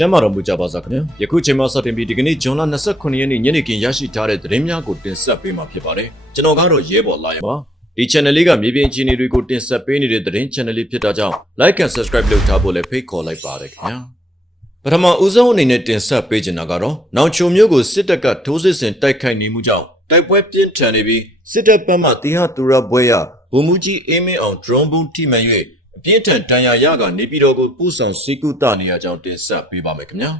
ကျမ်းမာတော်မူကြပါစားခင်ဗျာယခုချိန်မှစတင်ပြီးဒီကနေ့ဇွန်လ29ရက်နေ့ညနေခင်းရရှိထားတဲ့သတင်းများကိုတင်ဆက်ပေးမှာဖြစ်ပါတယ်ကျွန်တော်ကတော့ရဲဘော်လာရပါဒီ channel လေးကမြေပြင်အခြေအနေတွေကိုတင်ဆက်ပေးနေတဲ့သတင်း channel လေးဖြစ်တာကြောင့် like and subscribe လုပ်ထားဖို့လည်းဖိတ်ခေါ်လိုက်ပါတယ်ခင်ဗျာပထမဦးဆုံးအနေနဲ့တင်ဆက်ပေးချင်တာကတော့နောင်ချုံမျိုးကိုစစ်တပ်ကထိုးစစ်ဆင်တိုက်ခိုက်နေမှုကြောင့်တိုက်ပွဲပြင်းထန်နေပြီးစစ်တပ်ဘက်မှတီဟာတူရပွဲရဗိုလ်မှူးကြီးအင်းမင်းအောင် drone ဘုံထိမှန်၍အ ပြင်းထန်ဒဏ်ရာရကနေပြည်တော်ကိုပူဆောင်စီကုတနေရကြောင်းတင်ဆက်ပေးပါမယ်ခင်ဗျာ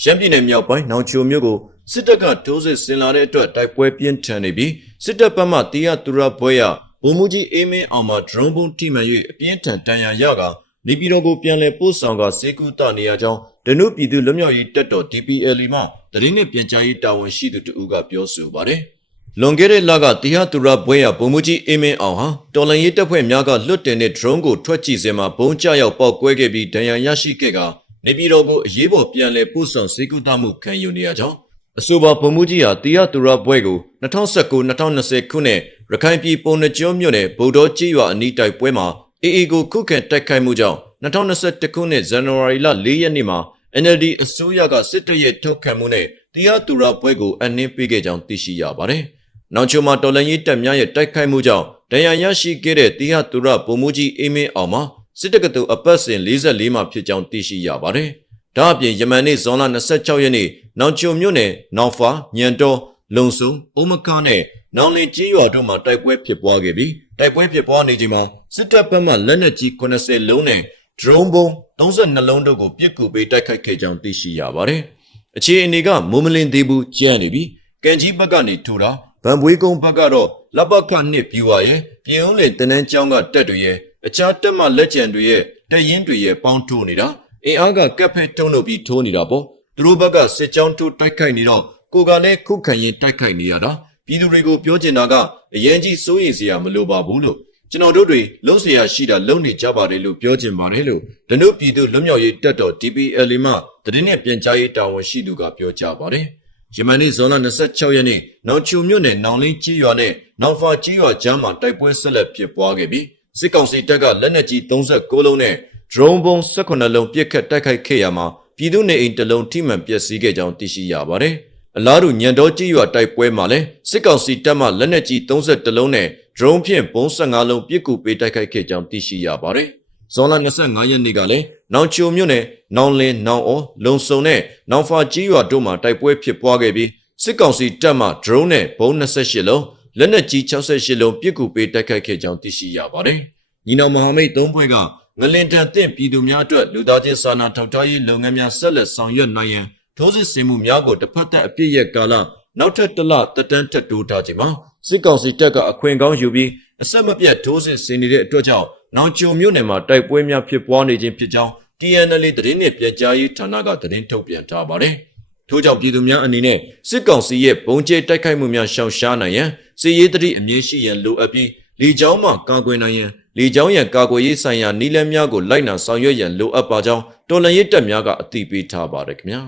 ရှမ်းပြည်နယ်မြောက်ပိုင်းနောင်ချုံမျိုးကိုစစ်တပ်ကထိုးစစ်ဆင်လာတဲ့အတွက်တိုက်ပွဲပြင်းထန်နေပြီးစစ်တပ်ဘက်မှတီဟာတူရပွဲရဗိုလ်မှူးကြီးအင်းမင်းအောင်မှ drone ဘုံထိမှန်၍အပြင်းထန်ဒဏ်ရာရကနေပြည်တော်ကိုပြန်လည်ပို့ဆောင်ကစေကုတနေရကြောင်းဒနုပြည်သူလွတ်မြောက်ရေးတပ်တော် DPL မှတရင်နဲ့ပြန်ကြားရေးတာဝန်ရှိသူတဦးကပြောဆိုပါတယ်။ လွန်ခဲ့တဲ့လကတရားသူရဘွဲရဗိုလ်မှူးကြီးအင်းမင်းအောင်ဟာတော်လန်ရေးတပ်ဖွဲ့များကလွတ်တင်တဲ့ drone ကိုထွက်ကြည့်စမှာဘုံကျရောက်ပေါက်ကွဲခဲ့ပြီးဒဏ်ရာရရှိခဲ့ကနေပြည်တော်ကိုအရေးပေါ်ပြန်လည်ပို့ဆောင်စေကုသမှုခံယူနေရကြောင်းအဆိုပါဗိုလ်မှူးကြီးဟာတရားသူရဘွဲကို2019-2020ခုနှစ်ရခိုင်ပြည်ပုံနှကျွန်းမြို့နယ်ဗုဒ္ဓကြီးရွာအနီးတိုက်ပွဲမှာ AA ကိုခုခံတိုက်ခိုက်မှုကြောင့်2021ခုနှစ်ဇန်နဝါရီလ4ရက်နေ့မှာ NLD အစိုးရကစစ်တပ်ရဲ့ထုတ်ခံမှုနဲ့တရားသူရပွဲကိုအနှင်းပေးခဲ့ကြောင်းသိရှိရပါတယ်။ နောက်ချုံမှာတော်လန်ရေးတပ်များရဲ့တိုက်ခိုက်မှုကြောင့်ဒဏ်ရာရရှိခဲ့တဲ့တရားသူရဗိုလ်မှူးကြီးအေးမင်းအောင်မှာစစ်တပ်ကတူအပတ်စဉ်44မှာဖြစ်ကြောင်းသိရှိရပါတယ်။ဒါအပြင်ယမန်နေ့ဇွန်လ26ရက်နေ့နောက်ချုံမြို့နယ်နောင်ဖာညံတော်လုံဆုံအိုမကားနဲ့နောင်လင်ကြီးရွာတို့မှာတိုက်ပွဲဖြစ်ပွားခဲ့ပြီးတိုက်ပွဲဖြစ်ပွားနေချိန်မှာစစ်တပ်ဘက်မှလက်နက်ကြီး80လုံးနဲ့ drone ဘုံ32လုံးတို့ကိုပစ်ကူပေးတိုက်ခိုက်ခဲ့ကြောင်းသိရှိရပါတယ်။အခြေအနေကမုံမလင်းသေးဘူးကြမ်းနေပြီးကံကြီးဘက်ကနေထူတာ ဗံပွေးကုန်းဘက်ကတော့လက်ပတ်ခနှစ်ပြူဝရဲ့ပြည်ုံးလေတနန်းကျောင်းကတက်တွေရဲ့အခြားတက်မှလက်ကျန်တွေရဲ့တရင်တွေရဲ့ပေါင်းထိုးနေတာအင်အားကကပ်ဖဲတုံးလို့ပြီးထိုးနေတာပေါ့သူတို့ဘက်ကစစ်ကြောင်းထိုးတိုက်ခိုက်နေတော့ကိုကလည်းခုခံရင်တိုက်ခိုက်နေရတာပြည်သူတွေကိုပြောချင်တာကအရင်ကြီးစိုးရိမ်စရာမလိုပါဘူးလို့ကျွန်တော်တို့တွေလုံးเสียရှိတာလုံးနေကြပါတယ်လို့ပြောချင်ပါတယ်လို့ဒနုပြည်သူလွတ်မြောက်ရေးတပ်တော် DPL မှတရင်နဲ့ပြန်ကြားရေးတာဝန်ရှိသူကပြောကြားပါတယ်။ ယမန်နေ့ဇွန်လ26ရက်နေ့နောင်ချုံမြို့နယ်နောင်လင်းကြီးရွာနဲ့နောင်ဖာကြီးရွာကြားမှာတိုက်ပွဲဆက်လက်ဖြစ်ပွားခဲ့ပြီးစစ်ကောင်စီတပ်ကလက်နက်ကြီး39လုံးနဲ့ drone ပုံ18လုံးပစ်ခတ်တိုက်ခိုက်ခဲ့ရမှာပြည်သူနေအိမ်တစ်လုံးထိမှန်ပျက်စီးခဲ့ကြောင်းသိရှိရပါတယ်။အလားတူညံတော်ကြီးရွာတိုက်ပွဲမှာလည်းစစ်ကောင်စီတပ်မှလက်နက်ကြီး32လုံးနဲ့ drone ဖြင့်ပုံ15လုံးပစ်ကူပေးတိုက်ခိုက်ခဲ့ကြောင်းသိရှိရပါတယ်။ဇွန်လ25ရက်နေ့ကလည်း နောင်ချိုမြို့နယ်နောင်လင်းနောင်အောလုံစုံနဲ့နောင်ဖာကြီးရွာတို့မှာတိုက်ပွဲဖြစ်ပွားခဲ့ပြီးစစ်ကောင်စီတပ်မှ drone နဲ့ဘုံ28လုံးလက်နက်ကြီး68လုံးပစ်ကူပေးတိုက်ခိုက်ခဲ့ကြောင်းသိရှိရပါတယ်။ညီနောင်မဟာမိတ်၃ဘွဲကငလင်တန်တင့်ပြည်သူများအတွက်လူသားချင်းစာနာထောက်ထားရေးလုပ်ငန်းများဆက်လက်ဆောင်ရွက်နိုင်ရန်ထိုးစစ်ဆင်မှုများကိုတစ်ဖက်သက်အပြည့်ရဲ့ကာလနောက်ထပ်တစ်လတက်တန်းထက်တိုးထားခြင်းမှာစစ်ကောင်စီတပ်ကအခွင့်ကောင်းယူပြီးအဆက်မပြတ်ထိုးစစ်ဆင်နေတဲ့အတွက်ကြောင့် နောင်ကြုံမြို့နယ်မှာတိုက်ပွဲများဖြစ်ပွားနေခြင်းဖြစ်ကြောင်း TNL သတင်းနှင့်ပြန်ကြားရေးဌာနကသတင်းထုတ်ပြန်ထားပါတယ်။ထို့ကြောင့်ပြည်သူများအနေနဲ့စစ်ကောင်စီရဲ့ပုံကျဲတိုက်ခိုက်မှုများရှောင်ရှားနိုင်ရန်စစ်ရေးတတိအမြင့်ရှိရန်လိုအပ်ပြီးလေကြောင်းမှကာကွယ်နိုင်ရန်လေကြောင်းရန်ကာကွယ်ရေးဆိုင်ရာနည်းလမ်းများကိုလိုက်နာဆောင်ရွက်ရန်လိုအပ်ပါကြောင်းတော်လှန်ရေးတပ်များကအသိပေးထားပါတယ်ခင်ဗျာ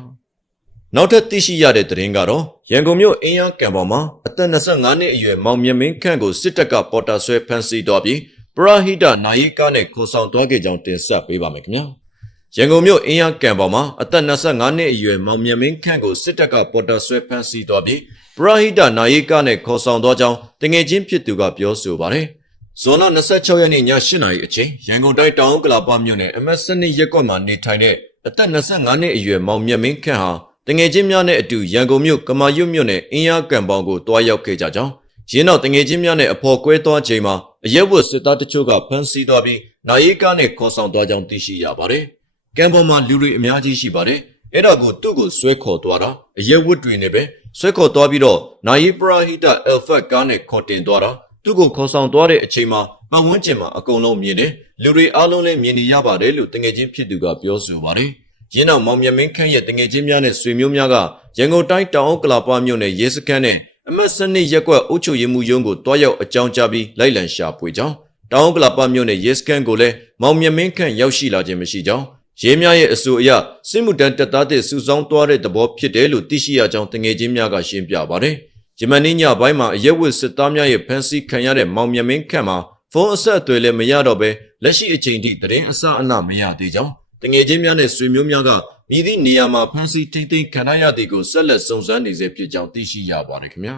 ။နောက်ထပ်သိရှိရတဲ့သတင်းကတော့ရန်ကုန်မြို့အင်းရကံပေါ်မှာအသက်25နှစ်အရွယ်မောင်မြမင်းခန့်ကိုစစ်တပ်ကပေါ်တာဆွဲဖမ်းဆီးသွားပြီး ပရဟိတနာယီကားနဲ့ခေါ်ဆောင်သွားခဲ့ကြောင်းတင်ဆက်ပေးပါမယ်ခင်ဗျာ။ရန်ကုန်မြို့အင်းရကံပေါ်မှာအသက်25နှစ်အရွယ်မောင်မြမင်းခန့်ကိုစစ်တပ်ကပေါ်တာဆွဲဖမ်းဆီးသွားပြီးပရဟိတနာယီကားနဲ့ခေါ်ဆောင်သွားကြောင်းတငယ်ချင်းဖြစ်သူကပြောဆိုပါတယ်။ဇွန်လ26ရက်နေ့ည8:00နာရီအချိန်ရန်ကုန်တိုင်းတောင်ကလာပမြို့နယ် MS2 ရပ်ကွက်မှာနေထိုင်တဲ့အသက်25နှစ်အရွယ်မောင်မြမင်းခန့်ဟာတငယ်ချင်းများနဲ့အတူရန်ကုန်မြို့ကမာရွတ်မြို့နယ်အင်းရကံပေါင်ကိုတွားရောက်ခဲ့ကြကြောင်းရင်းနောက်တငယ်ချင်းများနဲ့အဖော်ကွဲသွားချိန်မှာ အရက်ဝတ်စစ်သားတချို့ကဖမ်းဆီးသွားပြီးနိုင်ရေးကားနဲ့ခေါ်ဆောင်သွားကြောင်းသိရှိရပါတယ်။ကံပေါ်မှာလူတွေအများကြီးရှိပါတယ်။အဲ့ဒါကိုသူ့ကိုဆွဲခေါ်သွားတာအရက်ဝတ်တွေနဲ့ပဲဆွဲခေါ်သွားပြီးတော့နိုင်ရေးပရာဟိတအယ်ဖတ်ကားနဲ့ခေါ်တင်သွားတာသူ့ကိုခေါ်ဆောင်သွားတဲ့အချိန်မှာပတ်ဝန်းကျင်မှာအကုန်လုံးမြင်တယ်လူတွေအားလုံးလည်းမြင်နေရပါတယ်လို့တငယ်ချင်းဖြစ်သူကပြောဆိုပါတယ်။ရင်းနောက်မောင်မြမင်းခန့်ရဲ့တငယ်ချင်းများနဲ့ဆွေမျိုးများကရန်ကုန်တိုင်းတောင်အုပ်ကလာပမြို့နယ်ရဲစခန်းနဲ့ အမတ်စနစ်ရက်ကွက်အုပ်ချုပ်ရေးမှူးရုံးကိုတွားရောက်အကြောင်းကြားပြီးလိုက်လံရှာဖွေကြောင်းတောင်အုပ်ကလာပမြို့နယ်ရဲစခန်းကိုလည်းမောင်မြမင်းခန့်ရောက်ရှိလာခြင်းမရှိကြောင်းရဲများရဲ့အဆိုအရစစ်မှုတန်းတပ်သားတဲ့စုဆောင်းသွားတဲ့သဘောဖြစ်တယ်လို့သိရှိရကြောင်းတငယ်ချင်းများကရှင်းပြပါတယ်။ယမန်နေ့ညပိုင်းမှာအရက်ဝတ်စစ်သားများရဲ့ဖမ်းဆီးခံရတဲ့မောင်မြမင်းခန့်မှာဖုန်းအဆက်အသွယ်လည်းမရတော့ဘဲလက်ရှိအချိန်ထိသတင်းအစအနမရသေးကြောင်းတတငယ်ချင်းများနဲ့ဆွေမျိုးများက မြည်သည့်နေရာမှာဖမ်းဆီးထိန်းသိမ်းခံရရသည်ကိုဆက်လက်စုံစမ်းနေစေဖြစ်ကြောင်းသိရှိရပါတယ်ခင်ဗျာ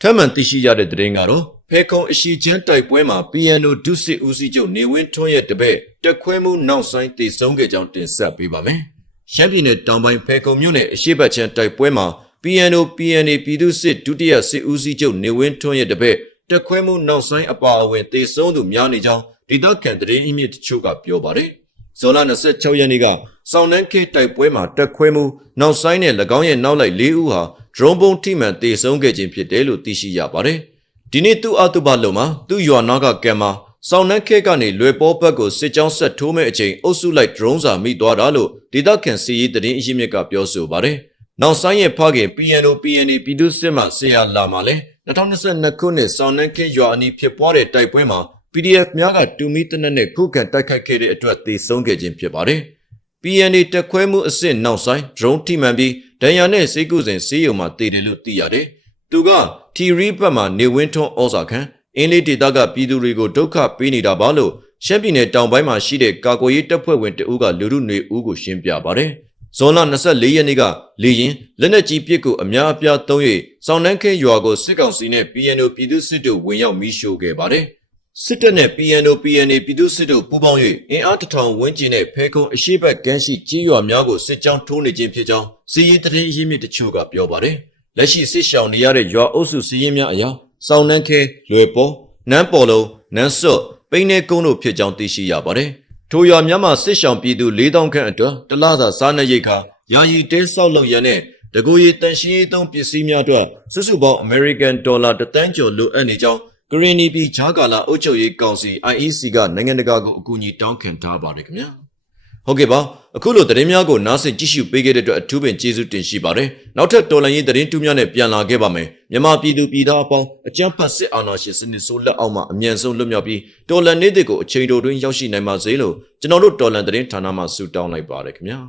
ထပ်မံသိရှိရတဲ့သတင်းကတော့ဖဲခုံအရှိချမ်းတိုက်ပွဲမှာ PNO ဒုစစ်ဦးစီးချုပ်နေဝင်းထွန်းရဲ့တပည့်တက်ခွဲမှုနောက်ဆိုင်တည်ဆုံးခဲ့ကြောင်းတင်ဆက်ပေးပါမယ်ရှမ်းပြည်နယ်တောင်ပိုင်းဖဲခုံမြို့နယ်အရှိတ်ချမ်းတိုက်ပွဲမှာ PNO PNA ပြည်သူ့စစ်ဒုတိယစစ်ဦးစီးချုပ်နေဝင်းထွန်းရဲ့တပည့်တက်ခွဲမှုနောက်ဆိုင်အပါအဝင်တည်ဆုံးသူများနေကြောင်းဒေသခံသတင်းအင်းမြစ်တချို့ကပြောပါတယ် ဇွန်လ26ရက်နေ့ကစောင်းနှန်းခေတိုက်ပွဲမှာတက်ခွဲမှုနောက်ဆိုင်နဲ့၎င်းရဲ့နောက်လိုက်၄ဦးဟာ drone ပုံထိမှန်တည်ဆုံးခဲ့ခြင်းဖြစ်တယ်လို့သိရှိရပါတယ်ဒီနေ့သူ့အတုပလုံးမှာသူ့ရွာနာကကံမှာစောင်းနှန်းခေကနေလွယ်ပေါ်ဘက်ကိုစစ်ကြောင်းဆက်ထိုးမဲ့အချိန်အုပ်စုလိုက် drone စာမိသွားတာလို့ဒေသခံစီရေးသတင်းအရင်းမြစ်ကပြောဆိုပါတယ်နောက်ဆိုင်ရဲ့ဖခင် PNO PNA ပြည်သူ့စစ်မှဆရာလာမှာလဲ2022ခုနှစ်စောင်းနှန်းခေရွာအနီးဖြစ်ပွားတဲ့တိုက်ပွဲမှာ PDF များကတူမီတနက်နဲ့ခုခံတိုက်ခိုက်ခဲ့တဲ့အတွက်သေဆုံးခဲ့ခြင်းဖြစ်ပါတယ်။ PNA တက်ခွဲမှုအဆင့်နောက်ဆိုင် drone ထိမှန်ပြီးဒဏ်ရာနဲ့စေကုစဉ်စေးရုံမှာတည်တယ်လို့သိရတယ်။သူက T-Re ဘက်မှာနေဝင်းထွန်းဩဇာခံအင်းလေးဒေသကပြည်သူတွေကိုဒုက္ခပေးနေတာပါလို့ရှမ်းပြည်နယ်တောင်ပိုင်းမှာရှိတဲ့ကာကွယ်ရေးတပ်ဖွဲ့ဝင်တအူးကလူလူနေဦးကိုရှင်းပြပါတယ်။ဇွန်လ24ရက်နေ့ကလေရင်လက်နက်ကြီးပစ်ကိုအများအပြားသုံး၍စောင်းနှန်းခဲရွာကိုစစ်ကောင်စီနဲ့ PNO ပြည်သူစစ်တို့ဝင်ရောက်မီးရှို့ခဲ့ပါတယ်။ စစ်တပ်နဲ့ PNO PNA ပြည်သူစစ်တို့ပူးပေါင်း၍အင်အားတထောင်ဝန်းကျင်နဲ့ဖဲခုံအရှိတ်ဘက်ကမ်းရှိကြီးရွာများကိုစစ်ကြောင်းထိုးနေခြင်းဖြစ်ကြောင်းစီရေးတရင်အရင်းမြစ်တချို့ကပြောပါတယ်။လက်ရှိစစ်ရှောင်နေရတဲ့ရွာအုပ်စုစီးရင်များအရာစောင်းနှန်းခဲလွယ်ပေါ်နန်းပေါ်လုံးနန်းစော့ပိန်းနေကုန်းတို့ဖြစ်ကြောင်းသိရှိရပါတယ်။ထိုရွာများမှာစစ်ရှောင်ပြည်သူ4000ခန့်အတွက်တလသာစားနပ်ရိက္ခာယာယီတဲဆောက်လုပ်ရန်နဲ့တကူရီတန်ရှင်းရေးသုံးပစ္စည်းများအတွက်စုစုပေါင်း American Dollar တသန်းကျော်လိုအပ်နေကြောင်း ဂရင်းနီပြည်ဂျာကာလာအုပ်ချုပ်ရေးကောင်စီ IEC ကနိုင်ငံတကာကိုအကူအညီတောင်းခံထားပါတယ်ခင်ဗျာဟုတ်ကဲ့ပါအခုလိုသတင်းများကိုနားဆင်ကြည့်ရှုပေးခဲ့တဲ့အတွက်အထူးပင်ကျေးဇူးတင်ရှိပါတယ်နောက်ထပ်တော်လှန်ရေးသတင်းတူးများနဲ့ပြန်လာခဲ့ပါမယ်မြန်မာပြည်သူပြည်သားအပေါင်းအကြမ်းဖက်စစ်အာဏာရှင်စနစ်ဆိုးလက်အောက်မှာအမြန်ဆုံးလွတ်မြောက်ပြီးတော်လှန်ရေးတွေကိုအချိန်တိုတွင်းရောက်ရှိနိုင်ပါစေလို့ကျွန်တော်တို့တော်လှန်သတင်းဌာနမှဆုတောင်းလိုက်ပါတယ်ခင်ဗျာ